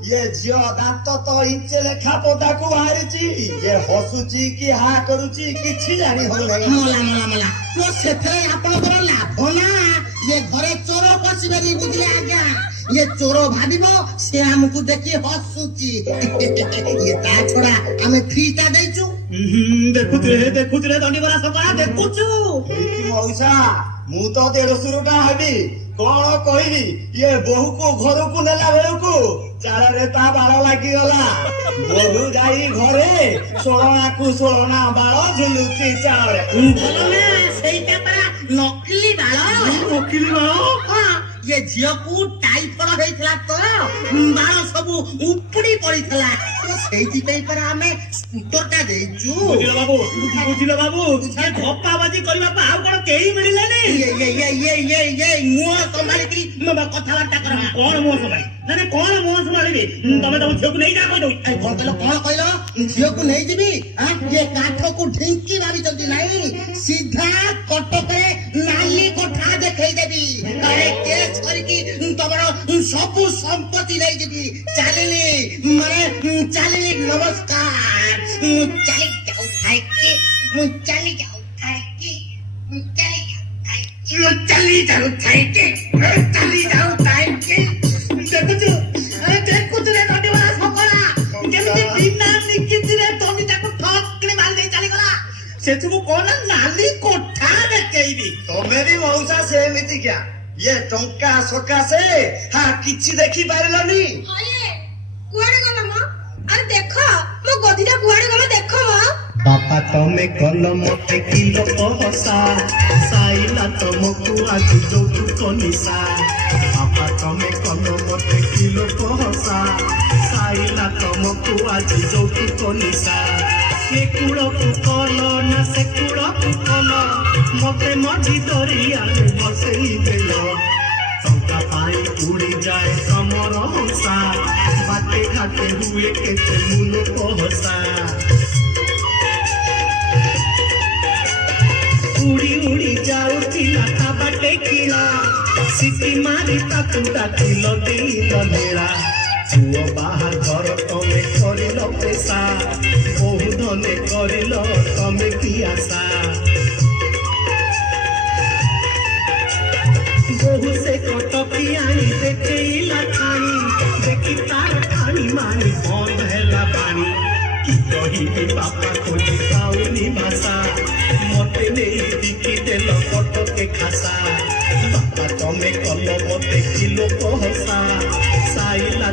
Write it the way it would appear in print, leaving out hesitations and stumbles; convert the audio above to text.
ये झियो दांत तो इंचे लेखा पदा को बाहरिची ये हसुची कि हा करूची किछि जानी हो नै मला मला मला तो सेथरे आपनकर लाभ ना ये घरे चोर पसिबेरी बुझले आज्ञा ये चोर भाबिबो से हमकु देखि हसुची ये ता छोड़ा हमें फीटा देचु देखुतरे दंडी बरा सकरा देखुचु मौसा मु तो 150 रुपया हबी कौन कहबी ये बहु को घर को नेला बेलकु चारे ता बाल लागी गला बहु जाई घरे सोळना को सोळना बाल झुलुची चारे भलना सेइटा परा नकली बाल हां ये झियो को टाइफॉइड हेइतला तो बाल सब उपड़ी पड़ीतला तो सेइति पे पर हमें स्कूटरटा देचु बुझिलो बाबू ये धप्पा बाजी करबा पा आउ कोन केही मिलिले नै ये मुंह संभाली की कथा वार्ता कर कोन मुंह संभाली नाने कोन मुंह संभाली तमे तो झियो को नहीं जा कहदो कौन कहलो झियो को नहीं जीबी हां ये काठ को ढिंकी भाबी चलती नहीं सीधा कटक रे नाली कोठा देखै देबी अरे केस करी की तमरो सब संपत्ति ले जीबी चालिली माने चालिली नमस्कार चली जाऊ थाई के चली जाऊ थाई के चली जाऊ थाई के देखुचु अरे देखुचु रे दंडी बरा सकरा केमति बिना निकिति रे दंडी ताको ठक्करी मार दे चली गला सेचुको कोन नाली कोठा देखेइबी तमेरी मौसा से एमिति क्या ये टंका सका से हा किछि देखि पारलनी अरे कुआडे गला म अरे देखो मो गदिटा कुआडे गला देखो म बापा तमे कल मते किलो पहसा साइला तमकु आज जोतु निशा बापा तमे कल मते किलो पहसा साइला तमकु आज जोतु निशा से कुड़ को कल ना से कुड़ को कल मते मझी दरिया में बसई देलो टंका पाई उड़ी जाए समर हंसा बाटे घाटे हुए केते मूल पहसा उड़ी उड़ी जाऊथिला ता बाटे किला सिटी मारी ताकू डाकिलो देइलो नेरा पुओ बाहर घर तमे करिलो पेशा बहु धने करिलो तमे की आशा बहु से कटकी आई देखैला खानी देखी तार खानी मानी बंद हैला पानी की कही बापा खोजी पाउनी भाषा मते नहीं दिखी देल कट के खासा बापा तमे कल मते किलो पहसा साइला